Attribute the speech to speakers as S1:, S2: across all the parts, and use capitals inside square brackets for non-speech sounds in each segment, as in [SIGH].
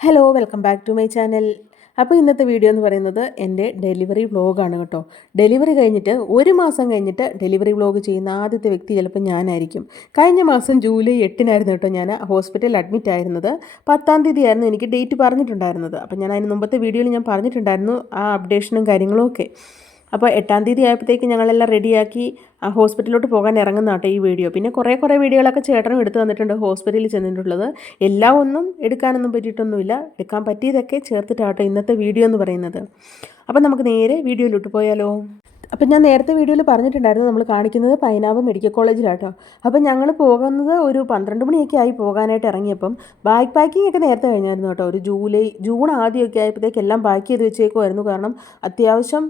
S1: Hello welcome back to my channel അപ്പോൾ ഇന്നത്തെ video എന്ന് പറയുന്നത് എന്റെ ഡെലിവറി വ്ളോഗാണ് കേട്ടോ. ഡെലിവറി കഴിഞ്ഞിട്ട് ഒരു മാസം കഴിഞ്ഞിട്ട് ഡെലിവറി വ്ളോഗ് ചെയ്യുന്ന ആദ്യത്തെ വ്യക്തി ചിലപ്പോൾ ഞാനായിരിക്കും. കഴിഞ്ഞ മാസം ജൂലൈ എട്ടിനായിരുന്നു കേട്ടോ ഞാൻ ഹോസ്പിറ്റലിൽ അഡ്മിറ്റ് ആയിരുന്നത്. പത്താം തീയതി ആയിരുന്നു എനിക്ക് ഡേറ്റ് പറഞ്ഞിട്ടുണ്ടായിരുന്നത്. അപ്പോൾ ഞാൻ അതിന് മുമ്പത്തെ വീഡിയോയിൽ ഞാൻ പറഞ്ഞിട്ടുണ്ടായിരുന്നു ആ അപ്ഡേഷനും കാര്യങ്ങളും ഒക്കെ. അപ്പോൾ എട്ടാം തീയതി ആയപ്പോഴത്തേക്ക് ഞങ്ങളെല്ലാം റെഡിയാക്കി ഹോസ്പിറ്റലിലോട്ട് പോകാൻ ഇറങ്ങുന്ന കേട്ടോ ഈ വീഡിയോ. പിന്നെ കുറേ കുറേ വീഡിയോകളൊക്കെ ചേട്ടനും എടുത്തു വന്നിട്ടുണ്ട് ഹോസ്പിറ്റലിൽ ചെന്നിട്ടുള്ളത്. എല്ലാം ഒന്നും എടുക്കാനൊന്നും പറ്റിയിട്ടൊന്നുമില്ല. എടുക്കാൻ പറ്റിയതൊക്കെ ചേർത്തിട്ടാട്ടോ ഇന്നത്തെ വീഡിയോ എന്ന് പറയുന്നത്. അപ്പോൾ നമുക്ക് നേരെ വീഡിയോയിലോട്ട് പോയാലോ? അപ്പം ഞാൻ നേരത്തെ വീഡിയോയിൽ പറഞ്ഞിട്ടുണ്ടായിരുന്നു നമ്മൾ കാണിക്കുന്നത് പൈനാവ് മെഡിക്കൽ കോളേജിലാട്ടോ. അപ്പം ഞങ്ങൾ പോകുന്നത് ഒരു പന്ത്രണ്ട് മണിയൊക്കെ ആയി പോകാനായിട്ട് ഇറങ്ങിയപ്പം ബാക്ക് പാക്കിംഗ് ഒക്കെ നേരത്തെ കഴിഞ്ഞായിരുന്നു കേട്ടോ. ഒരു ജൂലൈ ജൂൺ ആദ്യമൊക്കെ ആയപ്പോഴത്തേക്ക് എല്ലാം പാക്ക് ചെയ്ത് വെച്ചേക്കുമായിരുന്നു കാരണം അത്യാവശ്യം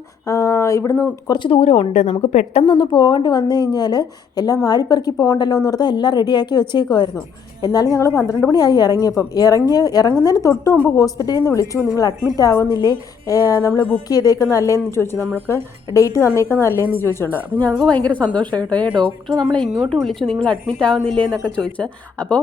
S1: ഇവിടുന്ന് കുറച്ച് ദൂരം ഉണ്ട് നമുക്ക് പെട്ടെന്നൊന്ന് പോകേണ്ടി വന്നു കഴിഞ്ഞാൽ എല്ലാം വാരിപ്പെറുക്കി പോകണ്ടല്ലോ എന്ന് പറഞ്ഞാൽ എല്ലാം റെഡിയാക്കി വെച്ചേക്കുമായിരുന്നു എന്നാലും ഞങ്ങൾ പന്ത്രണ്ട് മണിയായി ഇറങ്ങിയപ്പം. ഇറങ്ങി ഇറങ്ങുന്നതിന് തൊട്ട് മുമ്പ് ഹോസ്പിറ്റലിൽ നിന്ന് വിളിച്ചു നിങ്ങൾ അഡ്മിറ്റ് ആവുന്നില്ലേ? നമ്മൾ ബുക്ക് ചെയ്തേക്കുന്നതല്ലേ? എന്ന് ചോദിച്ചു. നമ്മൾക്ക് ഡേറ്റ് തന്നേക്കുന്നതല്ലേ എന്ന് ചോദിച്ചിട്ടുണ്ട് അപ്പോൾ ഞങ്ങൾക്ക് ഭയങ്കര സന്തോഷമായി കേട്ടോ ഏ ഡോക്ടർ നമ്മളെ ഇങ്ങോട്ട് വിളിച്ചു. നിങ്ങൾ അഡ്മിറ്റ് ആവുന്നില്ലേ? എന്നൊക്കെ ചോദിച്ച്. അപ്പോൾ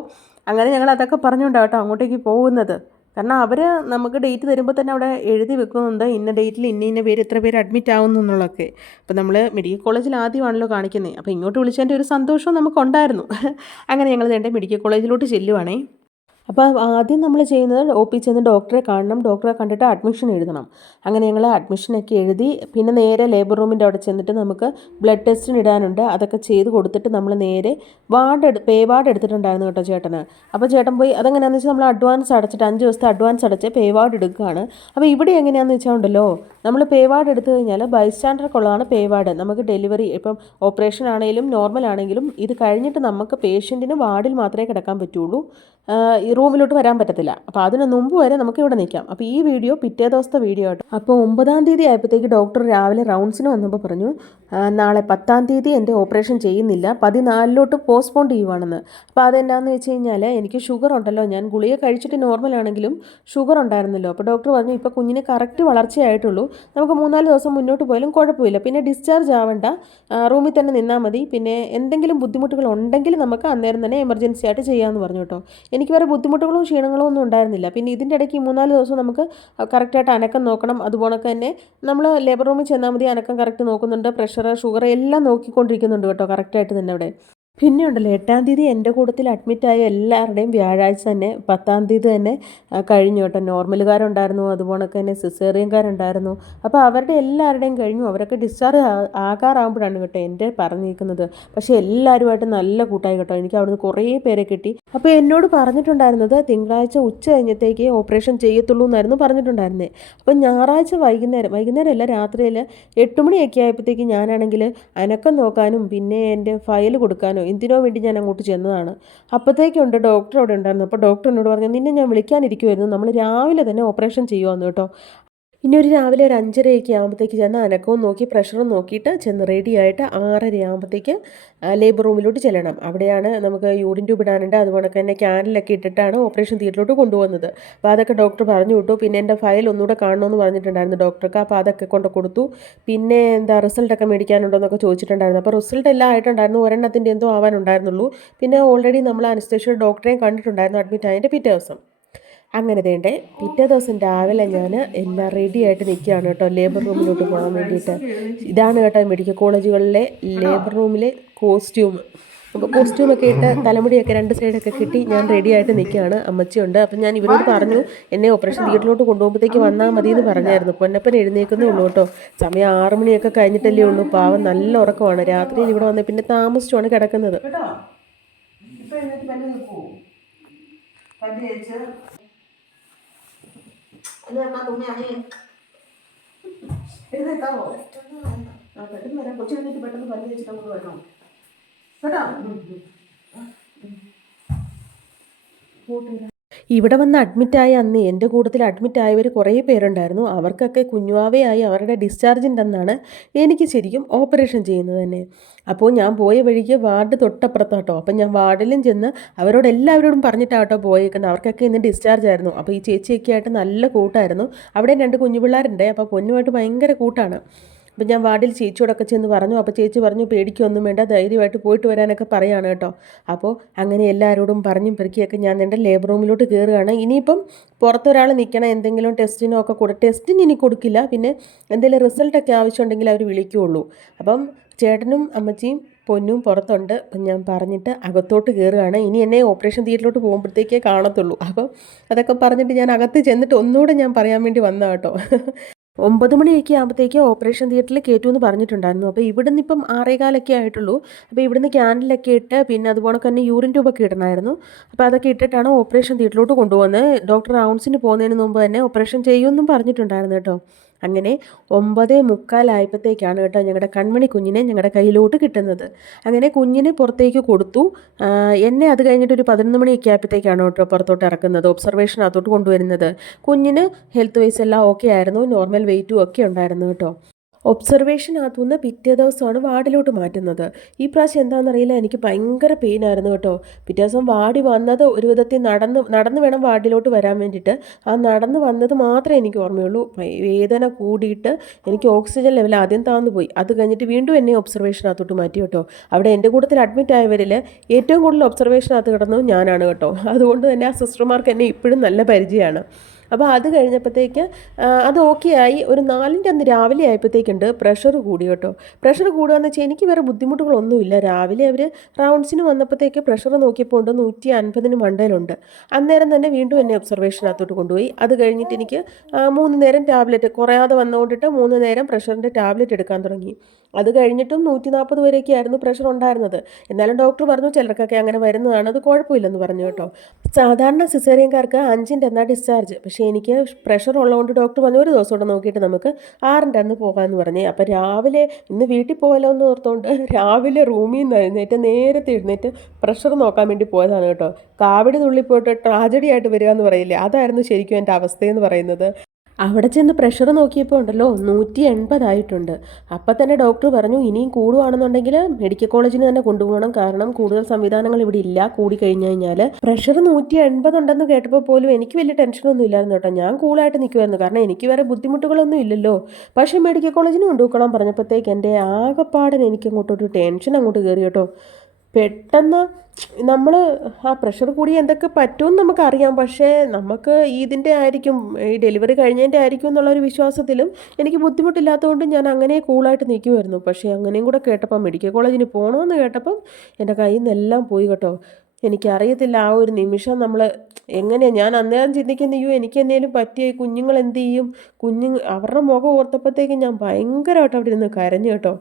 S1: അങ്ങനെ ഞങ്ങൾ അതൊക്കെ പറഞ്ഞുകൊണ്ടാണ് അങ്ങോട്ടേക്ക് പോകുന്നത്. കാരണം അവർ നമുക്ക് ഡേറ്റ് തരുമ്പോൾ തന്നെ അവിടെ എഴുതി വെക്കുന്നുണ്ട് ഇന്ന ഡേറ്റിൽ ഇന്ന ഇന്ന പേര് എത്ര പേര് അഡ്മിറ്റ് ആവുന്നു എന്നുള്ളതൊക്കെ. അപ്പോൾ നമ്മൾ മെഡിക്കൽ കോളേജിൽ ആദ്യമാണല്ലോ കാണിക്കുന്നത് അപ്പോൾ ഇങ്ങോട്ട് വിളിച്ചതിന്റെ ഒരു സന്തോഷവും നമുക്കുണ്ടായിരുന്നു [LAUGHS] അങ്ങനെ ഞങ്ങൾ വേണ്ട മെഡിക്കൽ കോളേജിലോട്ട് ചെല്ലുവാണേ. അപ്പോൾ ആദ്യം നമ്മൾ ചെയ്യുന്നത് ഒ പി ചെന്ന് ഡോക്ടറെ കാണണം. ഡോക്ടറെ കണ്ടിട്ട് അഡ്മിഷൻ എഴുതണം. അങ്ങനെ ഞങ്ങൾ അഡ്മിഷനൊക്കെ എഴുതി പിന്നെ നേരെ ലേബർ റൂമിന്റെ അവിടെ ചെന്നിട്ട് നമുക്ക് ബ്ലഡ് ടെസ്റ്റിന് ഇടാനുണ്ട്. അതൊക്കെ ചെയ്ത് കൊടുത്തിട്ട് നമ്മൾ നേരെ വാർഡ് എടു പേ വാർഡ് എടുത്തിട്ടുണ്ടായിരുന്നു കേട്ടോ ചേട്ടന്. അപ്പോൾ ചേട്ടൻ പോയി അതെങ്ങനെയാണെന്ന് വെച്ചാൽ നമ്മൾ അഡ്വാൻസ് അടച്ചിട്ട് അഞ്ച് ദിവസത്തെ അഡ്വാൻസ് അടച്ച് പേ വാർഡ് എടുക്കുകയാണ്. അപ്പോൾ ഇവിടെ എങ്ങനെയാണെന്ന് വെച്ചാൽ ഉണ്ടല്ലോ നമ്മൾ പേ വാർഡ് എടുത്തു കഴിഞ്ഞാൽ ബൈസ്റ്റാൻഡർക്കുള്ളതാണ് പേ വാർഡ്. നമുക്ക് ഡെലിവറി ഇപ്പം ഓപ്പറേഷൻ ആണെങ്കിലും നോർമൽ ആണെങ്കിലും ഇത് കഴിഞ്ഞിട്ട് നമുക്ക് പേഷ്യന്റിന് വാർഡിൽ മാത്രമേ കിടക്കാൻ പറ്റുള്ളൂ. ഈ റൂമിലോട്ട് വരാൻ പറ്റത്തില്ല. അപ്പോൾ അതിന് മുമ്പ് വരെ നമുക്ക് ഇവിടെ നിൽക്കാം. അപ്പോൾ ഈ വീഡിയോ പിറ്റേ ദിവസത്തെ വീഡിയോ ആട്ടോ. അപ്പോൾ ഒമ്പതാം തീയതി ആയപ്പോഴത്തേക്ക് ഡോക്ടർ രാവിലെ റൗണ്ട്സിന് വന്നപ്പോൾ പറഞ്ഞു നാളെ പത്താം തീയതി എന്റെ ഓപ്പറേഷൻ ചെയ്യുന്നില്ല. പതിനാലിലോട്ട് പോസ്റ്റ്പോൺ ചെയ്യുവാണെന്ന് അപ്പോൾ അതെന്നാന്ന് വെച്ച് കഴിഞ്ഞാൽ എനിക്ക് ഷുഗർ ഉണ്ടല്ലോ. ഞാൻ ഗുളിക കഴിച്ചിട്ട് നോർമൽ ആണെങ്കിലും ഷുഗർ ഉണ്ടായിരുന്നല്ലോ. അപ്പോൾ ഡോക്ടർ പറഞ്ഞു ഇപ്പോൾ കുഞ്ഞിന് കറക്റ്റ് വളർച്ചയായിട്ടുള്ളൂ. നമുക്ക് മൂന്നാൽ ദിവസം മുന്നോട്ട് പോയാലും കുഴപ്പമില്ല. പിന്നെ ഡിസ്ചാർജ് ആവേണ്ട. റൂമിൽ തന്നെ നിന്നാൽ മതി. പിന്നെ എന്തെങ്കിലും ബുദ്ധിമുട്ടുകൾ ഉണ്ടെങ്കിൽ നമുക്ക് അന്നേരം തന്നെ എമർജൻസി ആയിട്ട് ചെയ്യാമെന്ന് പറഞ്ഞു കേട്ടോ. എനിക്ക് വേറെ ബുദ്ധിമുട്ടുകളും ക്ഷീണങ്ങളും ഒന്നും ഉണ്ടായിരുന്നില്ല. പിന്നെ ഇതിന്റെ ഇടയ്ക്ക് മൂന്നാൽ ദിവസം നമുക്ക് കറക്റ്റായിട്ട് അനക്കം നോക്കണം. അതുപോലെ തന്നെ നമ്മൾ ലേബർ റൂമിൽ ചെന്നാൽ മതി അനക്കം കറക്റ്റ് നോക്കുന്നുണ്ട്. പ്രഷർ ഷുഗർ എല്ലാം നോക്കിക്കൊണ്ടിരിക്കുന്നുണ്ട് കേട്ടോ കറക്റ്റായിട്ട് തന്നെ അവിടെ. പിന്നെ ഉണ്ടല്ലോ എട്ടാം തീയതി എന്റെ കൂട്ടത്തിൽ അഡ്മിറ്റായ എല്ലാവരുടെയും വ്യാഴാഴ്ച തന്നെ പത്താം തീയതി തന്നെ കഴിഞ്ഞു കേട്ടോ. നോർമലുകാരുണ്ടായിരുന്നു അതുപോലെ തന്നെ സിസേറിയൻകാരുണ്ടായിരുന്നു. അപ്പോൾ അവരുടെ എല്ലാവരുടെയും കഴിഞ്ഞു. അവരൊക്കെ ഡിസ്ചാർജ് ആകാറാകുമ്പോഴാണ് കേട്ടോ എന്റെ പറഞ്ഞിരിക്കുന്നത്. പക്ഷേ എല്ലാവരുമായിട്ട് നല്ല കൂട്ടായി കേട്ടോ. എനിക്ക് അവിടുന്ന് കുറേ പേരെ കിട്ടി. അപ്പോൾ എന്നോട് പറഞ്ഞിട്ടുണ്ടായിരുന്നത് തിങ്കളാഴ്ച ഉച്ച കഴിഞ്ഞത്തേക്ക് ഓപ്പറേഷൻ ചെയ്യത്തുള്ളൂ എന്നായിരുന്നു പറഞ്ഞിട്ടുണ്ടായിരുന്നത്. അപ്പോൾ ഞായറാഴ്ച വൈകുന്നേരം വൈകുന്നേരം അല്ല രാത്രിയിൽ എട്ട് മണിയൊക്കെ ആയപ്പോഴത്തേക്ക് ഞാനാണെങ്കിൽ അനക്കം നോക്കാനും പിന്നെ എന്റെ ഫയൽ കൊടുക്കാനും എന്തിനോ വേണ്ടി ഞാൻ അങ്ങോട്ട് ചെന്നതാണ്. അപ്പോഴത്തേക്കുണ്ട് ഡോക്ടർ അവിടെ ഉണ്ടായിരുന്നു. അപ്പോൾ ഡോക്ടർ എന്നോട് പറഞ്ഞു നിന്നെ ഞാൻ വിളിക്കാനിരിക്കുമായിരുന്നു നമ്മൾ രാവിലെ തന്നെ ഓപ്പറേഷൻ ചെയ്യുമെന്ന് കേട്ടോ. ഇനി ഒരു രാവിലെ ഒരു അഞ്ചരയൊക്കെ ആകുമ്പോഴത്തേക്ക് ചെന്ന് അനക്കവും നോക്കി പ്രഷറും നോക്കിയിട്ട് ചെന്ന് റെഡിയായിട്ട് ആറര ആകുമ്പോഴത്തേക്ക് ലേബർ റൂമിലോട്ട് ചെല്ലണം. അവിടെയാണ് നമുക്ക് യൂറിൻ ട്യൂബ് ഇടാനുണ്ട്. അതുപോലെ തന്നെ ക്യാനിലൊക്കെ ഇട്ടിട്ടാണ് ഓപ്പറേഷൻ തിയേറ്ററിലോട്ട് കൊണ്ടുവന്നത് അപ്പോൾ അതൊക്കെ ഡോക്ടർ പറഞ്ഞു വിട്ടു. പിന്നെ എന്റെ ഫയൽ ഒന്നുകൂടെ കാണണമെന്ന് പറഞ്ഞിട്ടുണ്ടായിരുന്നു ഡോക്ടർക്ക് അപ്പോൾ അതൊക്കെ കൊണ്ട് കൊടുത്തു. പിന്നെ എന്താ റിസൾട്ടൊക്കെ മേടിക്കാനുണ്ടോ എന്നൊക്കെ ചോദിച്ചിട്ടുണ്ടായിരുന്നു. അപ്പോൾ റിസൾട്ട് എല്ലാം ആയിട്ടുണ്ടായിരുന്നു. ഒരെണ്ണത്തിന്റെ എന്തോ ആവാനുണ്ടായിരുന്നുള്ളൂ. പിന്നെ ഓൾറെഡി നമ്മൾ അനസ്തേഷ്യ ഡോക്ടറെയും കണ്ടിട്ടുണ്ടായിരുന്നു അഡ്മിറ്റ് ആയതിന്റെ പിറ്റേ ദിവസം. അങ്ങനെ തേണ്ടേ. പിറ്റേ ദിവസം രാവിലെ ഞാൻ എല്ലാം റെഡി ആയിട്ട് നിൽക്കുകയാണ് കേട്ടോ. ലേബർ റൂമിലോട്ട് പോകാൻ വേണ്ടിയിട്ട്. ഇതാണ് കേട്ടോ മെഡിക്കൽ കോളേജുകളിലെ ലേബർ റൂമിലെ കോസ്റ്റ്യൂം അപ്പോൾ കോസ്റ്റ്യൂമൊക്കെ ഇട്ട് തലമുടിയൊക്കെ രണ്ട് സൈഡൊക്കെ കിട്ടി ഞാൻ റെഡി ആയിട്ട് നിൽക്കുകയാണ് അമ്മച്ചിയുണ്ട്. അപ്പം ഞാൻ ഇവരോട് പറഞ്ഞു എന്നെ ഓപ്പറേഷൻ തിയേറ്ററിലോട്ട് കൊണ്ടുപോകുമ്പോഴത്തേക്ക് വന്നാൽ മതി എന്ന് പറഞ്ഞായിരുന്നു. പൊന്നപ്പൻ എഴുന്നേക്കുന്നേ ഉള്ളൂ കേട്ടോ. സമയം ആറ് മണിയൊക്കെ കഴിഞ്ഞിട്ടല്ലേ ഉള്ളൂ. പാവം നല്ല ഉറക്കമാണ്. രാത്രി ഇവിടെ വന്ന് പിന്നെ താമസിച്ചുമാണ് കിടക്കുന്നത്.
S2: എന്നാ തുമ്മയാണേ എഴുന്നേക്കാവോ ആ പെട്ടെന്ന് വരാം. കൊച്ചു എഴുന്നേറ്റ് പെട്ടെന്ന് പല്ല് വെച്ചിട്ട് നമുക്ക് വരണം. കേട്ടോ?
S1: ഇവിടെ വന്ന് അഡ്മിറ്റായ അന്ന് എന്റെ കൂട്ടത്തിൽ അഡ്മിറ്റ് ആയവർ കുറേ പേരുണ്ടായിരുന്നു. അവർക്കൊക്കെ കുഞ്ഞുവാവയായി അവരുടെ ഡിസ്ചാർജിന്റെ അന്നാണ് എനിക്ക് ശരിക്കും ഓപ്പറേഷൻ ചെയ്യുന്നത് തന്നെ. അപ്പോൾ ഞാൻ പോയ വഴിക്ക് വാർഡ് തൊട്ടപ്പുറത്താട്ടോ അപ്പം ഞാൻ വാർഡിലും ചെന്ന് അവരോട് എല്ലാവരോടും പറഞ്ഞിട്ടാട്ടോ പോയേക്കുന്നത്. അവർക്കൊക്കെ ഇന്ന് ഡിസ്ചാർജ് ആയിരുന്നു. അപ്പോൾ ഈ ചേച്ചിയൊക്കെ ആയിട്ട് നല്ല കൂട്ടായിരുന്നു. അവിടെ രണ്ട് കുഞ്ഞു പിള്ളേരുണ്ട് അപ്പോൾ പൊന്നുമായിട്ട് ഭയങ്കര കൂട്ടാണ്. അപ്പം ഞാൻ വാർഡിൽ ചേച്ചിയോടൊക്കെ ചെന്ന് പറഞ്ഞു അപ്പോൾ ചേച്ചി പറഞ്ഞു പേടിക്കൊന്നും വേണ്ട ധൈര്യമായിട്ട് പോയിട്ട് വരാനൊക്കെ പറയാണ് കേട്ടോ. അപ്പോൾ അങ്ങനെ എല്ലാവരോടും പറഞ്ഞും പെറുക്കിയൊക്കെ ഞാൻ എന്റെ ലേബർ റൂമിലോട്ട് കയറുകയാണ് ഇനിയിപ്പം പുറത്തൊരാൾ നിൽക്കണം എന്തെങ്കിലും ടെസ്റ്റിനോ ഒക്കെ കൊടു ടെസ്റ്റിന് ഇനി കൊടുക്കില്ല പിന്നെ എന്തെങ്കിലും റിസൾട്ടൊക്കെ ആവശ്യമുണ്ടെങ്കിൽ അവർ വിളിക്കുകയുള്ളൂ അപ്പം ചേട്ടനും അമ്മച്ചിയും പൊന്നും പുറത്തുണ്ട്. അപ്പം ഞാൻ പറഞ്ഞിട്ട് അകത്തോട്ട് കയറുകയാണ് ഇനി എന്നെ ഓപ്പറേഷൻ തിയേറ്ററിലോട്ട് പോകുമ്പോഴത്തേക്കേ കാണത്തുള്ളൂ. അപ്പം അതൊക്കെ പറഞ്ഞിട്ട് ഞാൻ അകത്ത് ചെന്നിട്ട് ഒന്നുകൂടെ ഞാൻ പറയാൻ വേണ്ടി വന്ന കേട്ടോ. ഒമ്പത് മണിയൊക്കെ ആകുമ്പോഴത്തേക്ക് ഓപ്പറേഷൻ തിയേറ്ററിൽ കയറ്റുമെന്ന് പറഞ്ഞിട്ടുണ്ടായിരുന്നു. അപ്പോൾ ഇവിടുന്ന് ഇപ്പം ആറേകാലൊക്കെ ആയിട്ടുള്ളൂ. അപ്പോൾ ഇവിടുന്ന് ക്യാൻഡിലൊക്കെ ഇട്ട് പിന്നെ അതുപോലെ തന്നെ യൂറിൻ ട്യൂബൊക്കെ ഇടണമായിരുന്നു. അപ്പോൾ അതൊക്കെ ഇട്ടിട്ടാണ് ഓപ്പറേഷൻ തിയേറ്ററിലോട്ട് കൊണ്ടുപോകുന്നത്. ഡോക്ടർ റൗണ്ട്സിന് പോകുന്നതിന് മുമ്പ് തന്നെ ഓപ്പറേഷൻ ചെയ്യുമെന്നും പറഞ്ഞിട്ടുണ്ടായിരുന്നു കേട്ടോ. അങ്ങനെ ഒമ്പതേ മുക്കാലായപ്പോഴത്തേക്കാണ് കേട്ടോ ഞങ്ങളുടെ കൺമണി കുഞ്ഞിനെ ഞങ്ങളുടെ കയ്യിലോട്ട് കിട്ടുന്നത്. അങ്ങനെ കുഞ്ഞിനെ പുറത്തേക്ക് കൊടുത്തു. എന്നെ അത് കഴിഞ്ഞിട്ട് ഒരു പതിനൊന്ന് മണിയൊക്കെ ആയപ്പോഴത്തേക്കാണ് കേട്ടോ പുറത്തോട്ട് ഇറക്കുന്നത് ഒബ്സർവേഷനകത്തോട്ട് കൊണ്ടുവരുന്നത്. കുഞ്ഞിന് ഹെൽത്ത് വൈസ് എല്ലാം ഓക്കെ ആയിരുന്നു നോർമൽ വെയിറ്റും ഒക്കെ ഉണ്ടായിരുന്നു കേട്ടോ. ഒബ്സർവേഷനകത്തുനിന്ന് പിറ്റേ ദിവസമാണ് വാർഡിലോട്ട് മാറ്റുന്നത്. ഈ പ്രാവശ്യം എന്താണെന്നറിയില്ല. എനിക്ക് ഭയങ്കര പെയിൻ ആയിരുന്നു കേട്ടോ. പിറ്റേ ദിവസം വാടി വന്നത് ഒരു വിധത്തിൽ നടന്ന് നടന്ന് വേണം വാർഡിലോട്ട് വരാൻ വേണ്ടിയിട്ട്. ആ നടന്ന് വന്നത് മാത്രമേ എനിക്ക് ഓർമ്മയുള്ളൂ. വേദന കൂടിയിട്ട് എനിക്ക് ഓക്സിജൻ ലെവൽ ആദ്യം താന്നു പോയി. അത് കഴിഞ്ഞിട്ട് വീണ്ടും എന്നെ ഒബ്സർവേഷനകത്തോട്ട് മാറ്റി കേട്ടോ. അവിടെ എന്റെ കൂട്ടത്തിൽ അഡ്മിറ്റ് ആയവരിൽ ഏറ്റവും കൂടുതൽ ഒബ്സർവേഷനകത്ത് കിടന്നത് ഞാനാണ് കേട്ടോ. അതുകൊണ്ട് തന്നെ ആ സിസ്റ്റർമാർക്ക് എന്നെ ഇപ്പോഴും നല്ല പരിചയമാണ്. അപ്പോൾ അത് കഴിഞ്ഞപ്പോഴത്തേക്ക് അത് ഓക്കെ ആയി. ഒരു നാലിന്റെ അന്ന് രാവിലെ ആയപ്പോഴത്തേക്കുണ്ട് പ്രഷർ കൂടി കേട്ടോ. പ്രഷർ കൂടുകയെന്ന് വെച്ചാൽ എനിക്ക് വേറെ ബുദ്ധിമുട്ടുകളൊന്നുമില്ല. രാവിലെ അവർ റൗണ്ട്സിന് വന്നപ്പോഴത്തേക്ക് പ്രഷർ നോക്കിയപ്പോൾ ഉണ്ട് നൂറ്റി അൻപതിന് മണ്ടയിലുണ്ട് അന്നേരം തന്നെ വീണ്ടും എന്നെ ഒബ്സർവേഷനകത്തോട്ട് കൊണ്ടുപോയി. അത് കഴിഞ്ഞിട്ട് എനിക്ക് മൂന്ന് നേരം ടാബ്ലറ്റ് കുറയാതെ വന്നുകൊണ്ടിട്ട് മൂന്ന് നേരം പ്രഷറിന്റെ ടാബ്ലറ്റ് എടുക്കാൻ തുടങ്ങി. അത് കഴിഞ്ഞിട്ടും നൂറ്റി നാൽപ്പത് വരെയൊക്കെ ആയിരുന്നു പ്രഷർ ഉണ്ടായിരുന്നത്. എന്നാലും ഡോക്ടർ പറഞ്ഞു ചിലർക്കൊക്കെ അങ്ങനെ വരുന്നതാണ് അത് കുഴപ്പമില്ലെന്ന് പറഞ്ഞു കേട്ടോ. സാധാരണ സിസേറിയൻകാർക്ക് അഞ്ചിന്റെ എന്നാ ഡിസ്ചാർജ് പക്ഷേ എനിക്ക് പ്രഷർ ഉള്ളതുകൊണ്ട് ഡോക്ടർ പറഞ്ഞു ഒരു ദിവസം കൂടെ നോക്കിയിട്ട് നമുക്ക് ആറിന്റെ അന്ന് പോകാമെന്ന് പറഞ്ഞു. അപ്പോൾ രാവിലെ ഇന്ന് വീട്ടിൽ പോകാമല്ലോ എന്ന് ഓർത്തുകൊണ്ട് രാവിലെ റൂമിൽ നിന്ന് എഴുന്നേറ്റ് നേരത്തെ എഴുന്നേറ്റ് പ്രഷർ നോക്കാൻ വേണ്ടി പോയതാണ് കേട്ടോ. കാവടി തുള്ളിപ്പോയിട്ട് ട്രാജഡി ആയിട്ട് വരിക എന്ന് പറയില്ലേ? അതായിരുന്നു ശരിക്കും എന്റെ അവസ്ഥയെന്ന് പറയുന്നത്. അവിടെ ചെന്ന് പ്രഷർ നോക്കിയപ്പോൾ ഉണ്ടല്ലോ നൂറ്റി എൺപതായിട്ടുണ്ട് അപ്പം തന്നെ ഡോക്ടർ പറഞ്ഞു ഇനിയും കൂടുവാണെന്നുണ്ടെങ്കിൽ മെഡിക്കൽ കോളേജിന് തന്നെ കൊണ്ടുപോകണം. കാരണം കൂടുതൽ സംവിധാനങ്ങൾ ഇവിടെ ഇല്ല കൂടി കഴിഞ്ഞു കഴിഞ്ഞാൽ പ്രഷർ നൂറ്റി എൺപതുണ്ടെന്ന് കേട്ടപ്പോൾ പോലും എനിക്ക് വലിയ ടെൻഷനൊന്നും ഇല്ലായിരുന്നു കേട്ടോ. ഞാൻ കൂളായിട്ട് നിൽക്കുമായിരുന്നു കാരണം എനിക്ക് വേറെ ബുദ്ധിമുട്ടുകളൊന്നും ഇല്ലല്ലോ. പക്ഷേ മെഡിക്കൽ കോളേജിന് കൊണ്ടുപോകണം പറഞ്ഞപ്പോഴത്തേക്ക് എന്റെ ആകെപ്പാടൻ എനിക്ക് അങ്ങോട്ടൊരു ടെൻഷൻ അങ്ങോട്ട് കയറി കേട്ടോ. പെട്ടെന്ന് നമ്മൾ ആ പ്രഷർ കൂടി എന്തൊക്കെ പറ്റുമെന്ന് നമുക്കറിയാം. പക്ഷേ നമുക്ക് ഇതിന്റെ ആയിരിക്കും ഈ ഡെലിവറി കഴിഞ്ഞതിന്റെ ആയിരിക്കും എന്നുള്ളൊരു വിശ്വാസത്തിലും എനിക്ക് ബുദ്ധിമുട്ടില്ലാത്തതുകൊണ്ട് ഞാൻ അങ്ങനെ കൂളായിട്ട് നിൽക്കുമായിരുന്നു പക്ഷേ അങ്ങനെയും കൂടെ കേട്ടപ്പം മെഡിക്കൽ കോളേജിന് പോകണമെന്ന് കേട്ടപ്പം എന്റെ കയ്യിൽ നിന്നെല്ലാം പോയി കേട്ടോ. എനിക്കറിയത്തില്ല ആ ഒരു നിമിഷം നമ്മൾ എങ്ങനെയാണ് ഞാൻ അന്നേരം ചിന്തിക്കുന്ന അയ്യോ എനിക്ക് എന്തെങ്കിലും പറ്റിയ? കുഞ്ഞുങ്ങൾ എന്ത് ചെയ്യും? കുഞ്ഞു അവരുടെ മുഖം ഓർത്തപ്പോഴത്തേക്കും ഞാൻ ഭയങ്കരമായിട്ട് അവിടെ ഇരുന്ന് കരഞ്ഞു കേട്ടോ.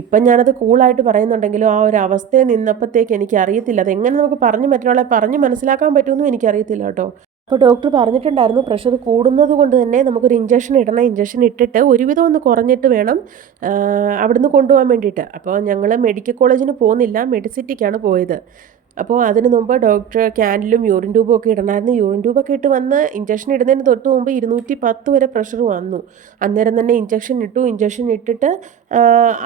S1: ഇപ്പം ഞാനത് കൂളായിട്ട് പറയുന്നുണ്ടെങ്കിലും ആ ഒരു അവസ്ഥയിൽ നിന്നപ്പോഴത്തേക്ക് എനിക്ക് അറിയത്തില്ല എങ്ങനെ നമുക്ക് പറഞ്ഞ് മറ്റൊരാളെ പറഞ്ഞ് മനസ്സിലാക്കാൻ പറ്റുമെന്നും എനിക്കറിയത്തില്ല കേട്ടോ. അപ്പോൾ ഡോക്ടർ പറഞ്ഞിട്ടുണ്ടായിരുന്നു പ്രഷർ കൂടുന്നത് കൊണ്ട് തന്നെ നമുക്കൊരു ഇഞ്ചക്ഷൻ ഇടണം. ഇഞ്ചക്ഷൻ ഇട്ടിട്ട് ഒരുവിധം ഒന്ന് കുറഞ്ഞിട്ട് വേണം അവിടുന്ന് കൊണ്ടുപോകാൻ വേണ്ടിയിട്ട്. അപ്പോൾ ഞങ്ങൾ മെഡിക്കൽ കോളേജിന് പോകുന്നില്ല. മെഡിസിറ്റിക്കാണ് പോയത്. അപ്പോൾ അതിന് മുമ്പ് ഡോക്ടർ ക്യാനിലും യൂറിൻ ട്യൂബും ഒക്കെ ഇടണമായിരുന്നു. യൂറിൻ ട്യൂബൊക്കെ ഇട്ട് വന്ന് ഇഞ്ചക്ഷൻ ഇടുന്നതിന് തൊട്ട് മുമ്പ് ഇരുന്നൂറ്റി പത്ത് വരെ പ്രഷർ വന്നു. അന്നേരം തന്നെ ഇഞ്ചക്ഷൻ ഇട്ടു. ഇഞ്ചക്ഷൻ ഇട്ടിട്ട്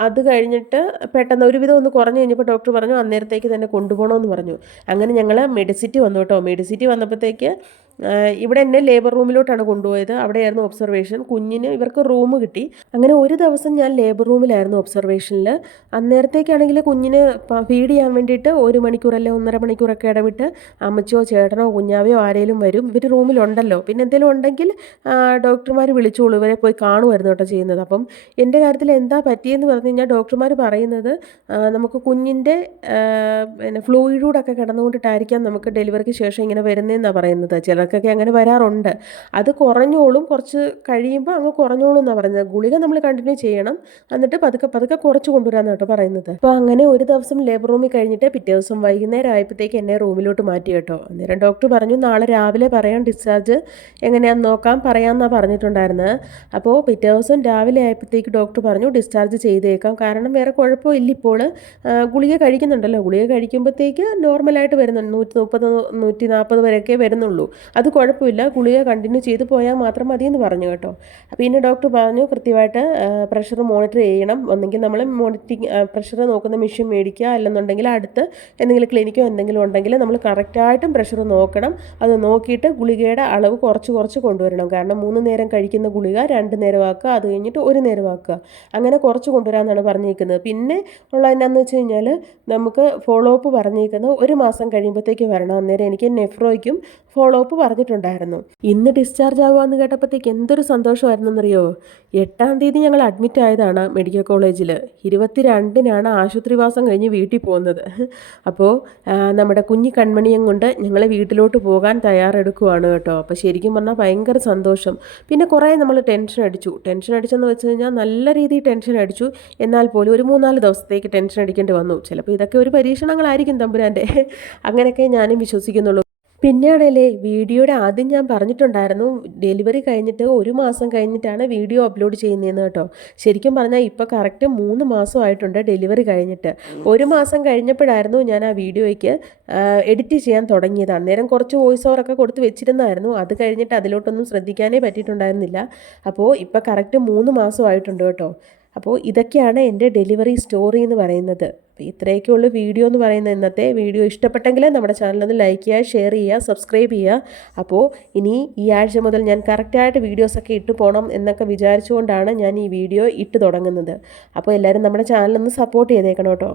S1: അത് കഴിഞ്ഞിട്ട് പെട്ടെന്ന് ഒരുവിധം ഒന്ന് കുറഞ്ഞു കഴിഞ്ഞപ്പോൾ ഡോക്ടർ പറഞ്ഞു അന്നേരത്തേക്ക് തന്നെ കൊണ്ടുപോകണമെന്ന് പറഞ്ഞു. അങ്ങനെ ഞങ്ങൾ മെഡിസിറ്റി വന്നു കേട്ടോ. മെഡിസിറ്റി വന്നപ്പോഴത്തേക്ക് ഇവിടെ എന്നെ ലേബർ റൂമിലോട്ടാണ് കൊണ്ടുപോയത്. അവിടെയായിരുന്നു ഒബ്സർവേഷൻ കുഞ്ഞിന് ഇവർക്ക് റൂം കിട്ടി. അങ്ങനെ ഒരു ദിവസം ഞാൻ ലേബർ റൂമിലായിരുന്നു ഒബ്സർവേഷനിൽ അന്നേരത്തേക്കാണെങ്കിൽ കുഞ്ഞിന് ഫീഡ് ചെയ്യാൻ വേണ്ടിയിട്ട് ഒരു മണിക്കൂർ അല്ലെ ഒന്നര മണിക്കൂറൊക്കെ ഇടവിട്ട് അമ്മച്ചോ ചേട്ടനോ കുഞ്ഞാവയോ ആരേലും വരും. ഇവർ റൂമിലുണ്ടല്ലോ. പിന്നെ എന്തെങ്കിലും ഉണ്ടെങ്കിൽ ഡോക്ടർമാർ വിളിച്ചോളൂ. ഇവരെ പോയി കാണുമായിരുന്നു കേട്ടോ ചെയ്യുന്നത്. അപ്പം എന്റെ കാര്യത്തിൽ എന്താ പറ്റിയെന്ന് പറഞ്ഞു കഴിഞ്ഞാൽ ഡോക്ടർമാർ പറയുന്നത് നമുക്ക് കുഞ്ഞിന്റെ പിന്നെ ഫ്ലൂയിഡൂടൊക്കെ കിടന്നുകൊണ്ടിട്ടായിരിക്കാം നമുക്ക് ഡെലിവറിക്ക് ശേഷം ഇങ്ങനെ വരുന്നതെന്നാണ് പറയുന്നത് ചിലർക്കൊക്കെ അങ്ങനെ വരാറുണ്ട്. അത് കുറഞ്ഞോളും കുറച്ച് കഴിയുമ്പോൾ അങ്ങ് കുറഞ്ഞോളും എന്നാണ് പറയുന്നത്. ഗുളിക നമ്മൾ കണ്ടിന്യൂ ചെയ്യണം. എന്നിട്ട് പതുക്കെ പതുക്കെ കുറച്ച് കൊണ്ടുവരാമെന്ന് കേട്ടോ പറയുന്നത്. അപ്പോൾ അങ്ങനെ ഒരു ദിവസം ലേബർ റൂമിൽ കഴിഞ്ഞിട്ട് പിറ്റേ ദിവസം വൈകുന്നേരം ആയപ്പോഴത്തേക്ക് എന്നെ റൂമിലോട്ട് മാറ്റി കേട്ടോ. അന്നേരം ഡോക്ടർ പറഞ്ഞു നാളെ രാവിലെ പറയാം ഡിസ്ചാർജ് എങ്ങനെയാണെന്ന് നോക്കാം പറയാമെന്നാണ് പറഞ്ഞിട്ടുണ്ടായിരുന്നത്. അപ്പോൾ പിറ്റേ ദിവസം രാവിലെ ആയപ്പോഴത്തേക്ക് ഡോക്ടർ പറഞ്ഞു ഡിസ്ചാർജ് ചെയ്തേക്കാം. കാരണം വേറെ കുഴപ്പമില്ല ഇപ്പോൾ. ഗുളിക കഴിക്കുന്നുണ്ടല്ലോ. ഗുളിക കഴിക്കുമ്പോഴത്തേക്ക് നോർമലായിട്ട് വരുന്നുണ്ട്. നൂറ്റി മുപ്പത് നൂറ്റി നാൽപ്പത് വരെയൊക്കെ വരുന്നുള്ളൂ. അത് കുഴപ്പമില്ല ഗുളിക കണ്ടിന്യൂ ചെയ്ത് പോയാൽ മാത്രം മതി എന്ന് പറഞ്ഞു കേട്ടോ. പിന്നെ ഡോക്ടർ പറഞ്ഞു കൃത്യമായിട്ട് പ്രഷർ മോണിറ്റർ ചെയ്യണം. ഒന്നെങ്കിൽ നമ്മൾ മോണിറ്ററിങ് പ്രഷർ നോക്കുന്ന മെഷീൻ മേടിക്കുക. അല്ലെന്നുണ്ടെങ്കിൽ അടുത്ത് എന്തെങ്കിലും ക്ലിനിക്കോ എന്തെങ്കിലും ഉണ്ടെങ്കിൽ നമ്മൾ കറക്റ്റായിട്ടും പ്രഷർ നോക്കണം. അത് നോക്കിയിട്ട് ഗുളികയുടെ അളവ് കുറച്ച് കുറച്ച് കൊണ്ടുവരണം. കാരണം മൂന്ന് നേരം കഴിക്കുന്ന ഗുളിക രണ്ട് നേരമാക്കുക അത് കഴിഞ്ഞിട്ട് ഒരു നേരമാക്കുക അങ്ങനെ കുറച്ച് കൊണ്ടുവരാമെന്നാണ് പറഞ്ഞിരിക്കുന്നത്. പിന്നെ ഉള്ള എന്നാന്ന് വെച്ച് കഴിഞ്ഞാൽ നമുക്ക് ഫോളോ അപ്പ് പറഞ്ഞിരിക്കുന്നത് ഒരു മാസം കഴിയുമ്പോഴത്തേക്ക് വരണം. അന്നേരം എനിക്ക് നെഫ്രോയ്ക്കും ഫോളോ അപ്പ് പറഞ്ഞിട്ടുണ്ടായിരുന്നു. ഇന്ന് ഡിസ്ചാർജ് ആവുകയെന്ന് കേട്ടപ്പോഴത്തേക്ക് എന്തൊരു സന്തോഷമായിരുന്നെന്നറിയോ എട്ടാം തീയതി ഞങ്ങൾ അഡ്മിറ്റ് ആയതാണ് മെഡിക്കൽ കോളേജിൽ ഇരുപത്തിരണ്ടിനാണ് ആശുപത്രിവാസം കഴിഞ്ഞ് വീട്ടിൽ പോകുന്നത്. അപ്പോൾ നമ്മുടെ കുഞ്ഞി കൺമണിയും കൊണ്ട് ഞങ്ങളെ വീട്ടിലോട്ട് പോകാൻ തയ്യാറെടുക്കുവാണ് കേട്ടോ. അപ്പോൾ ശരിക്കും പറഞ്ഞാൽ ഭയങ്കര സന്തോഷം. പിന്നെ കുറേ നമ്മൾ ടെൻഷൻ അടിച്ചു. ടെൻഷൻ അടിച്ചെന്ന് വെച്ച് കഴിഞ്ഞാൽ നല്ല രീതിയിൽ ടെൻഷൻ അടിച്ചു. എന്നാൽ പോലും ഒരു മൂന്നാൽ ദിവസത്തേക്ക് ടെൻഷൻ അടിക്കേണ്ടി വന്നു. ചിലപ്പോൾ ഇതൊക്കെ ഒരു പരീക്ഷണങ്ങളായിരിക്കും തമ്പുരാന്റെ. അങ്ങനെയൊക്കെ ഞാനും വിശ്വസിക്കുന്നുള്ളൂ. പിന്നെയാണല്ലേ വീഡിയോയുടെ ആദ്യം ഞാൻ പറഞ്ഞിട്ടുണ്ടായിരുന്നു ഡെലിവറി കഴിഞ്ഞിട്ട് ഒരു മാസം കഴിഞ്ഞിട്ടാണ് വീഡിയോ അപ്ലോഡ് ചെയ്യുന്നതെന്ന് കേട്ടോ. ശരിക്കും പറഞ്ഞാൽ ഇപ്പോൾ കറക്റ്റ് മൂന്ന് മാസമായിട്ടുണ്ട് ഡെലിവറി കഴിഞ്ഞിട്ട്. ഒരു മാസം കഴിഞ്ഞപ്പോഴായിരുന്നു ഞാൻ ആ വീഡിയോയ്ക്ക് എഡിറ്റ് ചെയ്യാൻ തുടങ്ങിയത്. അന്നേരം കുറച്ച് വോയിസ് ഓവറൊക്കെ കൊടുത്ത് വെച്ചിരുന്നായിരുന്നു. അത് കഴിഞ്ഞിട്ട് അതിലോട്ടൊന്നും ശ്രദ്ധിക്കാനേ പറ്റിയിട്ടുണ്ടായിരുന്നില്ല. അപ്പോൾ ഇപ്പോൾ കറക്റ്റ് മൂന്ന് മാസമായിട്ടുണ്ട് കേട്ടോ. അപ്പോൾ ഇതൊക്കെയാണ് എന്റെ ഡെലിവറി സ്റ്റോറി എന്ന് പറയുന്നത്. ഇത്രയൊക്കെ ഉള്ളൂ വീഡിയോ എന്ന് പറയുന്നത് ഇന്നത്തെ വീഡിയോ ഇഷ്ടപ്പെട്ടെങ്കിൽ നമ്മുടെ ചാനലൊന്ന് ലൈക്ക് ചെയ്യുക ഷെയർ ചെയ്യുക സബ്സ്ക്രൈബ് ചെയ്യുക. അപ്പോൾ ഇനി ഈ ആഴ്ച മുതൽ ഞാൻ കറക്റ്റായിട്ട് വീഡിയോസൊക്കെ ഇട്ട് പോകണം എന്നൊക്കെ വിചാരിച്ചുകൊണ്ടാണ് ഞാൻ ഈ വീഡിയോ ഇട്ട് തുടങ്ങുന്നത്. അപ്പോൾ എല്ലാവരും നമ്മുടെ ചാനലൊന്ന് സപ്പോർട്ട് ചെയ്തേക്കണം കേട്ടോ.